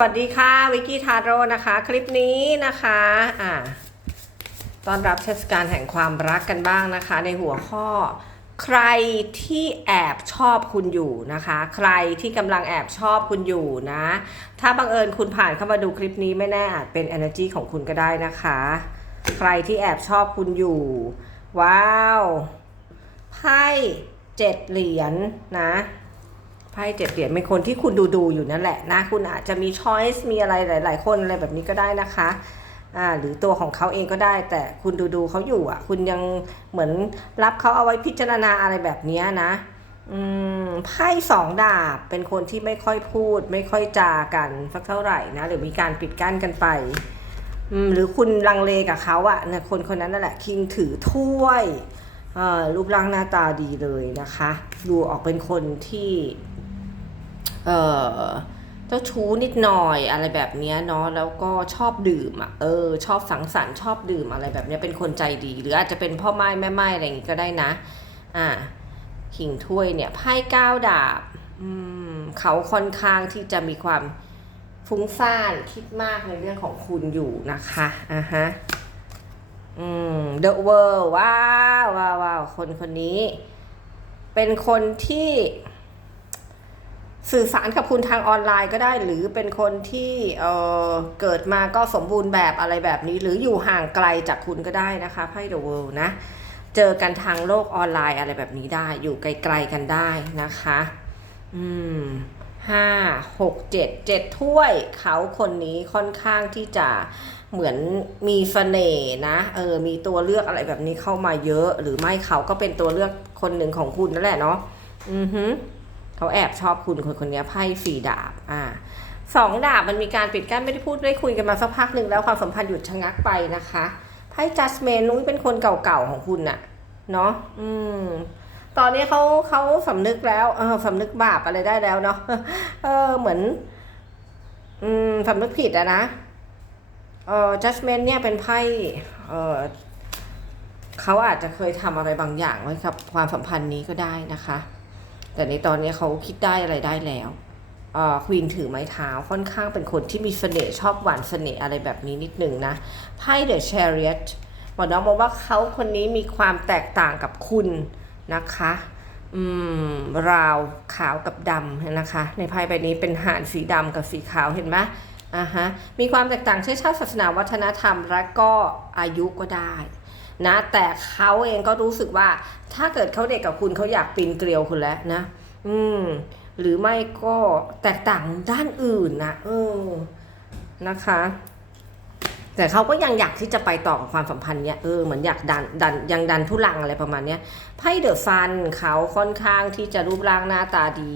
สวัสดีค่ะวิกกี้ทาโร่นะคะคลิปนี้นะคะอ่าต้อนรับเทศกาลแห่งความรักกันบ้างนะคะ ในหัวข้อ ใครที่แอบชอบคุณอยู่นะคะ ใครที่กำลังแอบชอบคุณอยู่นะ ถ้าบังเอิญคุณผ่านเข้ามาดูคลิปนี้ไม่แน่อาจเป็น energy ของคุณก็ได้นะคะ ใครที่แอบชอบคุณอยู่ ว้าวไพ่เจ็ดเหรียญนะ พ่เจ็ดเหรียญเป็นคนที่คุณดูดูอยู่นั่นแหละนะ คุณอาจจะมีช้อยส์มีอะไรหลาย ๆ คนอะไรแบบนี้ก็ได้นะคะอ่าหรือตัวของเขาเองก็ได้ แต่คุณดูดูเขาอยู่อะ คุณยังเหมือนรับเขาเอาไว้พิจารณาอะไรแบบนี้นะอืมไพ่สองดาบเป็นคนที่ไม่ค่อยพูด ไม่ค่อยจากันสักเท่าไหร่นะหรือมีการปิดกั้นกันไปอืมหรือคุณลังเลกับเขาอะนะคนคนนั้นนั่นแหละคิงถือถ้วยรูปร่างหน้าตาดีเลยนะคะ ดูออกเป็นคนที่ เออเจ้าชู้นิดหน่อยอะไรแบบเนี้ยเนาะแล้วก็ชอบดื่มอะเออ ชอบสังสรรค์ชอบดื่มอะไรแบบเนี้ยเป็นคนใจดี หรืออาจจะเป็นพ่อไม้แม่ไม้อะไรอย่างงี้ก็ได้นะ อ่าขิงถ้วยเนี่ยไพ่เก้าดาบอืมเขาค่อนข้างที่จะมีความฟุ้งซ่านคิดมากในเรื่องของคุณอยู่นะคะอะฮะอืม The World ว้าวว้าวว้าวคนคนนี้ เป็นคนที่ สื่อสารกับคุณทางออนไลน์ก็ได้ หรือเป็นคนที่เออเกิดมาก็สมบูรณ์แบบอะไรแบบนี้ หรืออยู่ห่างไกลจากคุณก็ได้นะคะไพ่ The World นะเจอกันทางโลกออนไลน์อะไรแบบนี้ได้ อยู่ไกลๆกันได้นะคะ อืมห้าหกเจ็ดเจ็ดถ้วยเขาคนนี้ค่อนข้างที่จะเหมือนมีเสน่ห์นะ เออ มีตัวเลือกอะไรแบบนี้เข้ามาเยอะ หรือไม่เขาก็เป็นตัวเลือกคนหนึ่งของคุณนั่นแหละเนาะ อือฮึ เขาแอบชอบคุณคนคนนี้ไพ่สี่ดาบอ่าสองดาบมันมีการปิดกั้นไม่ได้พูดได้คุยกันมาสักพักหนึ่งแล้วความสัมพันธ์หยุดชะงักไปนะคะไพ่จัสเมนนุ้ยเป็นคนเก่าๆของคุณน่ะเนาะอืมตอนนี้เขาเขาสำนึกแล้วเออสำนึกบาปอะไรได้แล้วเนาะเออเหมือน อืมสำนึกผิดอะนะเออจัสเมนเนี่ยเป็นไพ่เออเขาอาจจะเคยทำอะไรบางอย่างไว้กับความสัมพันธ์นี้ก็ได้นะคะ แต่ในตอนนี้เขาคิดได้อะไรได้แล้วอ่อควีนถือไม้เท้าค่อนข้างเป็นคนที่มีเสน่ห์ชอบหวานเสน่ห์อะไรแบบนี้นิดหนึ่งนะไพ่เดอะแชริอตหมอน้องบอกว่าเขาคนนี้มีความแตกต่างกับคุณนะคะอืมราวขาวกับดำนะคะ ในไพ่ใบนี้เป็นห่านสีดำกับสีขาวเห็นไหมอ่าฮะมีความแตกต่างเชื้อชาติศาสนาวัฒนธรรมและก็อายุก็ได้ นะ แต่เขาเองก็รู้สึกว่า ถ้าเกิดเขาเด็กกับคุณเขาอยากปีนเกลียวคุณแล้วนะ อืม หรือไม่ก็แตกต่างด้านอื่นนะเออนะคะ แต่เขาก็ยังอยากที่จะไปต่อกับความสัมพันธ์เนี้ยเออเหมือนอยากดันดันยังดันทุลังอะไรประมาณเนี้ยไพ่เดอะฟันเขาค่อนข้างที่จะรูปร่างหน้าตาดี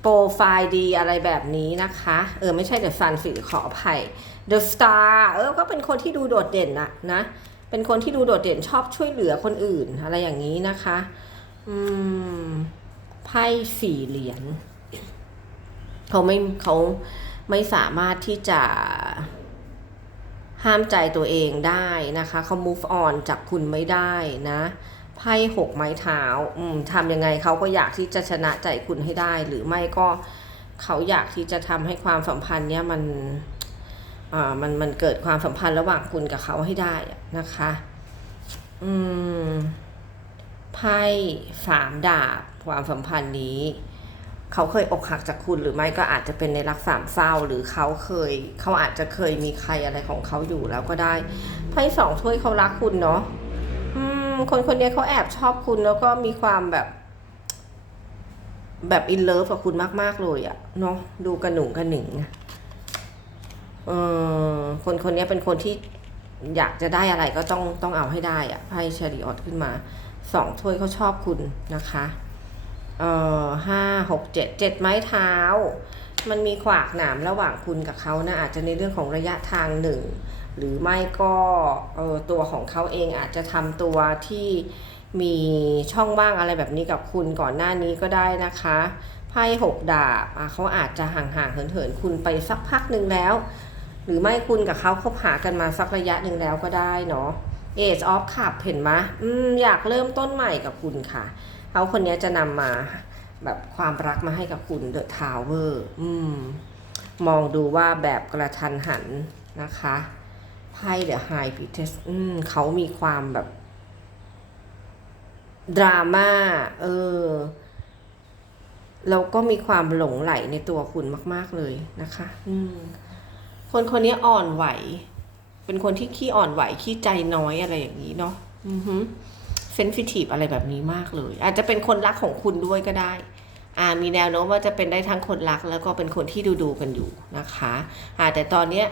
โปรไฟล์ดีอะไรแบบนี้นะคะ เออ ไม่ใช่เดอะฟันสิขออภัยเดอะสตาร์เออ ก็เป็นคนที่ดูโดดเด่นนะนะ เป็นคนที่ดูโดดเด่นชอบช่วยเหลือคนอื่น อะไรอย่างนี้นะคะ อืม ไพ่สี่เหรียญเขาไม่เขาไม่สามารถที่จะห้ามใจตัวเองได้นะคะเขา move on จากคุณไม่ได้นะไพ่หกไม้เท้าอืมทำยังไงเขาก็อยากที่จะชนะใจคุณให้ได้ หรือไม่ก็เขาอยากที่จะทำให้ความสัมพันธ์เนี้ยมัน มันมันเกิดความสัมพันธ์ระหว่างคุณกับเขาให้ได้นะคะ อืมไพ่สามดาบความสัมพันธ์นี้ เขาเคยอกหักจากคุณหรือไม่ก็อาจจะเป็นในรักสามเศร้า หรือเขาเคย เขาอาจจะเคยมีใครอะไรของเขาอยู่แล้วก็ได้ไพ่สองถ้วยเขารักคุณเนาะอืมคนคนนี้เขาแอบชอบคุณแล้วก็มีความแบบ แบบอินเลิฟกับคุณมาก ๆ เลยอะเนาะดูกระหนุ่งกระหนิง คนคนนี้เป็นคนที่อยากจะได้อะไรก็ต้องต้องเอาให้ได้อะไพ่ชาริออตขึ้นมาสองถ้วยเขาชอบคุณนะคะเอ่อห้าหกเจ็ดเจ็ดไม้เท้า มันมีขวากหนามระหว่างคุณกับเขานะอาจจะในเรื่องของระยะทางหนึ่งหรือไม่ก็เออตัวของเขาเองอาจจะทำตัวที่มีช่องว่างอะไรแบบนี้กับคุณก่อนหน้านี้ก็ได้นะคะไพ่หกดาบเขาอาจจะห่างๆเหินๆ คุณไปสักพักหนึ่งแล้ว หรือไม่คุณกับเขาคบหากันมาสักระยะหนึ่งแล้วก็ได้เนาะ Age of Cup เห็นไหมอืมอยากเริ่มต้นใหม่กับคุณค่ะ เขาคนนี้จะนำมาแบบความรักมาให้กับคุณ The Tower อืมมองดูว่าแบบกระทันหันนะคะไพ่เดอะไฮพีเทสอืมเขามีความแบบดราม่าเออแล้วก็มีความหลงไหลในตัวคุณมาก ๆ เลยนะคะ อืม คนคนนี้อ่อนไหว เป็นคนที่ขี้อ่อนไหวขี้ใจน้อยอะไรอย่างนี้เนาะอือฮึเซนซิทีฟอะไรแบบนี้มากเลย อาจจะเป็นคนรักของคุณด้วยก็ได้อ่ามีแนวโน้มว่าจะเป็นได้ทั้งคนรักแล้วก็เป็นคนที่ดูดูกันอยู่นะคะอ่าแต่ตอนเนี้ย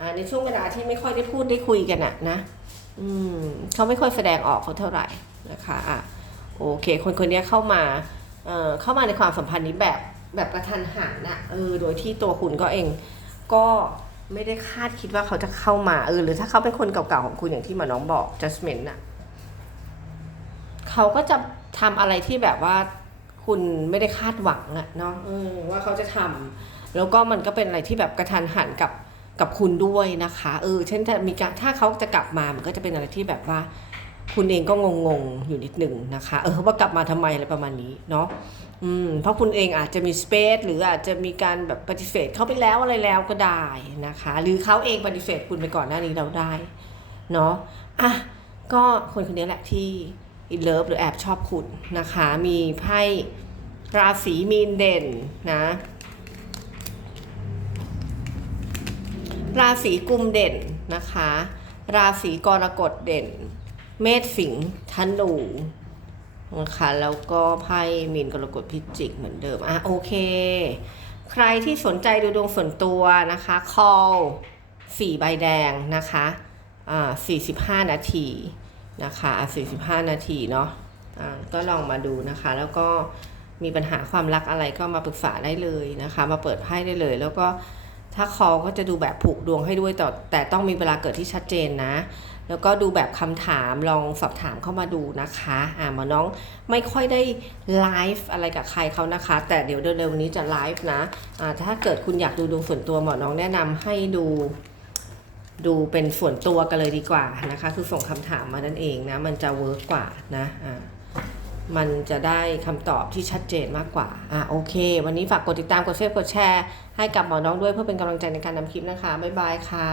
อ่าในช่วงเวลาที่ไม่ค่อยได้พูดได้คุยกันอะนะอืมเขาไม่ค่อยแสดงออกเขาเท่าไหร่นะคะอะโอเค คนคนนี้เข้ามาเอ่อเข้ามาในความสัมพันธ์นี้แบบแบบกระทันหันน่ะเออโดยที่ตัวคุณก็เองก็ ไม่ได้คาดคิดว่าเขาจะเข้ามาเออหรือถ้าเขาเป็นคนเก่าๆของคุณอย่างที่หมาน้องบอก judgment น่ะเขาก็จะทำอะไรที่แบบว่าคุณไม่ได้คาดหวังอะเนาะออว่าเขาจะทำแล้วก็มันก็เป็นอะไรที่แบบกระทันหันกับกับคุณด้วยนะคะ เออเช่นถ้ามีการถ้าเขาจะกลับมามันก็จะเป็นอะไรที่แบบว่า คุณเองก็งงๆอยู่นิดหนึ่งนะคะ เออว่ากลับมาทำไมอะไรประมาณนี้เนาะอืมเพราะคุณเองอาจจะมีสเปซหรืออาจจะมีการแบบปฏิเสธเขาไปแล้วอะไรแล้วก็ได้นะคะ หรือเขาเองปฏิเสธคุณไปก่อนหน้านี้เราได้เนาะอะก็คนคนนี้แหละที่อินเลิฟหรือแอบชอบคุณนะคะ มีไพ่ราศีมีนเด่นนะราศีกุมเด่นนะคะ ราศีกรกฎเด่น เมษสิงห์ธนูนะคะแล้วก็ไพ่มีนกรกฎพิจิกเหมือนเดิมอะโอเค ใครที่สนใจดูดวงส่วนตัวนะคะ call 4ใบแดงนะคะอ่า45นาทีนะคะอะ45นาทีเนาะอ่าก็ลองมาดูนะคะ แล้วก็มีปัญหาความรักอะไรก็มาปรึกษาได้เลยนะคะ มาเปิดไพ่ได้เลย แล้วก็ ถ้า call ก็จะดูแบบผูกดวงให้ด้วยแต่แต่ต้องมีเวลาเกิดที่ชัดเจนนะ แล้วก็ดูแบบคำถามลองสอบถามเข้ามาดูนะคะอ่าหมอน้องไม่ค่อยได้ไลฟ์อะไรกับใครเขานะคะ แต่เดี๋ยวเร็วๆนี้จะไลฟ์นะอ่าถ้าเกิดคุณอยากดูดวงส่วนตัวหมอน้องแนะนำให้ดูดูเป็นส่วนตัวกันเลยดีกว่านะคะ คือส่งคำถามมานั่นเองนะ มันจะเวิร์กกว่านะอ่า มันจะได้คำตอบที่ชัดเจนมากกว่า อะโอเค วันนี้ฝากกดติดตาม กดแชร์กดแชร์ ให้กับหมอน้องด้วยเพื่อเป็นกำลังใจในการนำคลิปนะคะ บ๊ายบายค่ะ